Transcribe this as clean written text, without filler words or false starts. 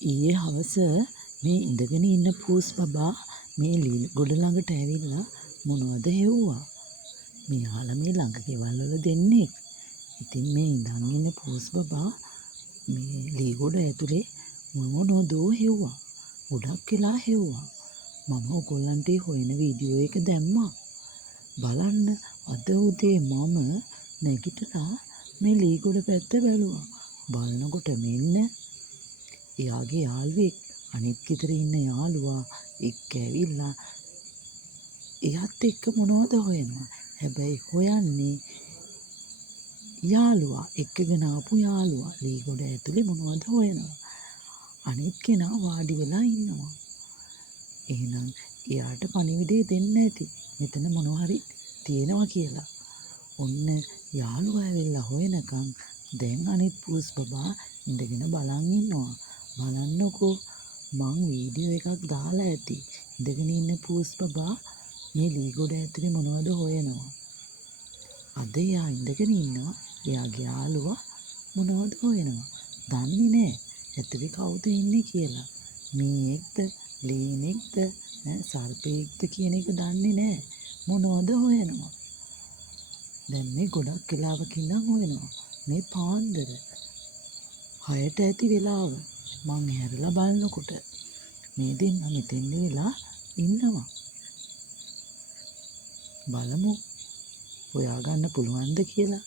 ඊයේ හවස මේ ඉඳගෙන ඉන්න පූස් බබා මේ ලී ගොඩ ළඟට ඇවිල්ලා මොනවද හෙව්වා. මෙයාලා මේ ළඟ ගෙවල් වල දෙන්නේ. ඉතින් මේ ඉඳන් ඉන්න පූස් බබා මේ ලී ගොඩ ඇතුලේ මොනවදෝ හෙව්වා. ගොඩක් වෙලා හෙව්වා. මම ඔයගොල්ලන්ට හොයන වීඩියෝ එක දැම්මා. බලන්න අද උදේ මම නැගිටලා මේ ලී ගොඩ පැත්ත බැලුවා. බලනකොට මෙන්න එයාගේ යාළුවෙක් අනිත් ගෙදර ඉන්න යාළුවා එක්ක ඇවිල්ලා එයාත් එක්ක මොනවද හොයනවා. හැබැයි හොයන්නේ යාළුවා එක්කගෙන ආපු යාළුවා ලී ගොඩ ඇතුලේ මොනවද හොයනවා. අනිත් කෙනා වාඩි වෙලා ඉන්නවා. එහෙනම් එයාට පණිවිඩය දෙන්න ඇති. මෙතන මොනවා හරි තියෙනවා කියලා. ඔන්න යාළුවා ඇවිල්ලා හොයනකම් දැන් අනිත් පූස් බබා ඉඳගෙන බලන් ඉන්නවා. බලන්නකෝ මං වීඩියෝ එකක් දාලා ඇති. ඉඳගෙන ඉන්න පූස් බබා මේ ලී ගොඩ ඇතුලේ මොනවද හොයනවා. අද එයා ඉඳගෙන ඉන්නවා. එයාගේ යාළුවා මොනවද හොයනවා. දන්නේ නැහැ ඇතුලේ කවුද ඉන්නේ කියලා. මීයෙක්ද ලීනෙක්ද සර්පෙක්ද කියන එක දන්නේ නැහැ. මොනවද හොයනවා. දැන් මේ ගොඩක් වෙලාවකින් නම් හොයනවා. මේ පාන්දර 6ට ඇති වෙලාව. මං හැරිලා බලනකොට මේ දෙන්න මෙතෙන් වෙලා ඉන්නවා. බලමු හොයාගන්න පුළුවන්ද කියලා.